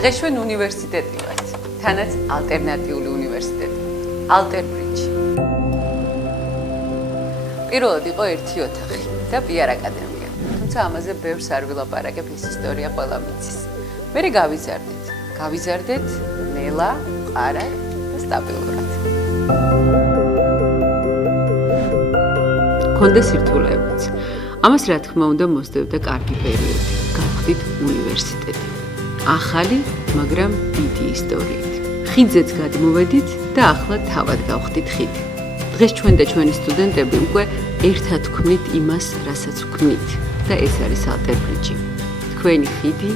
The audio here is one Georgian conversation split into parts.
დღეს ჩვენ უნივერსიტეტი ვართ, თანაც ალტერნატიული უნივერსიტეტი, ალტერბრიჯი. პირველად იყო ერთი ოთახი და პიარ აკადემია. თუმცა ამაზე ბევრს არ ვილაპარაკებ, ეს ისტორია ყველამ იცის. მერე გავიზარდეთ ნელა, ყარა და სტაბილურად. ქონდა სირთულეებიც. ამას რა თქმა უნდა მოსდევდა კარგი პერიოდი. გავხდით უნივერსიტეტი. ახალი, მაგრამ დიდი ისტორიით. ხიდზეც გადმოვედით და ახლა თავად გავხდით ხიდი. დღეს ჩვენ და ჩვენი სტუდენტები უკვე ერთად ვქმნით იმას, რასაც ვქმნით და ეს არის ალტერბრიჯი. თქვენი ხიდი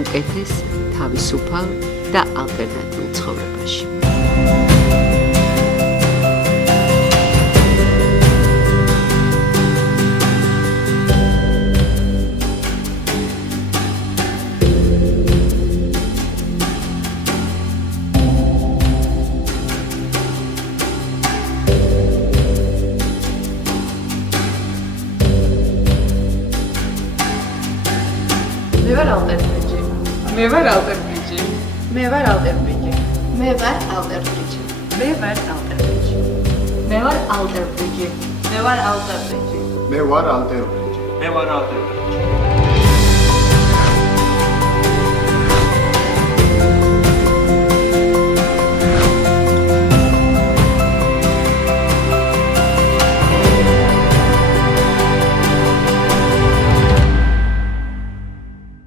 უკეთეს, თავისუფალ და ალტერნატიულ ცხოვრებაში. მე ვარ ალტერბრიჯი. მე ვარ ალტერბრიჯი. მე ვარ ალტერბრიჯი. მე ვარ ალტერბრიჯი. მე ვარ ალტერბრიჯი. მე ვარ ალტერბრიჯი. მე ვარ ალტერბრიჯი. მე ვარ ალტერბრიჯი. მე ვარ ალტერნატიული.